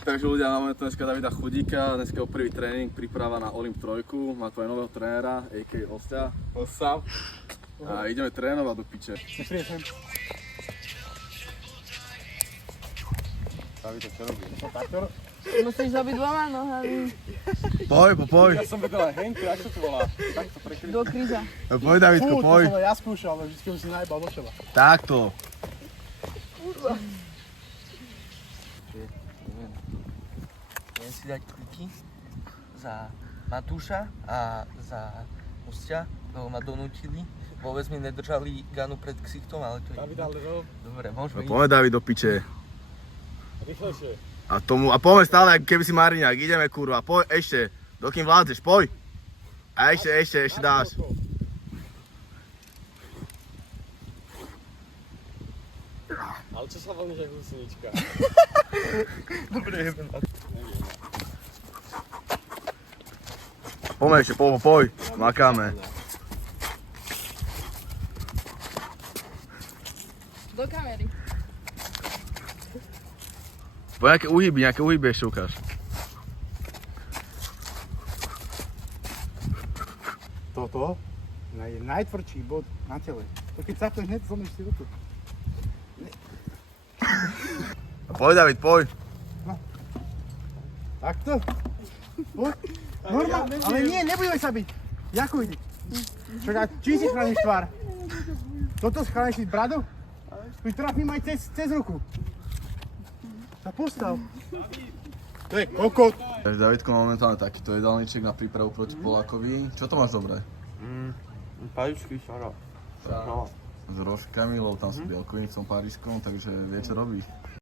Takže ľudia, máme tu dneska Davida Chudíka, dneska je prvý tréning, príprava na Olymp 3, má tu aj nového trénera, a.k.a. Osťa. Osťa. A ideme trénovať do piče. David, čo robí? Musíš zabiť dvoma nohami. Poj. Ja som vedel aj henku, jak sa to volá? Takto prekryť. Do kríža. Poj, Davidko, poj. To som ja skúšal, ale vždycky si najbal do čela. Takto. Idem si dať kliky za Matúša a za Osťa, lebo ma donútili. Vôbec mi nedržali ganu pred ksichtom, ale to je... David, ale ro. Dobre, môžeme ísť. Poďme, David, do piče. Rýchlejšie. A poďme stále, ako keby si Mariňák. Ideme, kurva. Poď, ešte. Dokým vládzeš, poď. A ešte dáš. Ale čo sa veľmi, že husnička? Dobre, jebem na to. Poďme ešte, poď. Makáme. Do kamery. Poď nejaké uhyby ešte ukáž. Toto je najtvrdší bod na tele. To keď capneš, hneď zlomíš si ruku. Poď, David, poď. Takto? Poď. Normálne, ale nie, nebudeme sa byť. Jako ide? Čakaj, čím si chrániš tvár? Toto chrániš si bradu? Tu trafím aj cez ruku. Sa postav. To je kokot. Takže Davidko má momentálne takýto jedálniček na prípravu proti Polákovi. Čo to máš dobré? Parížský šarát. S rožkami, lebo tam sú bielkoviny v tom parížskom, takže vie čo robí.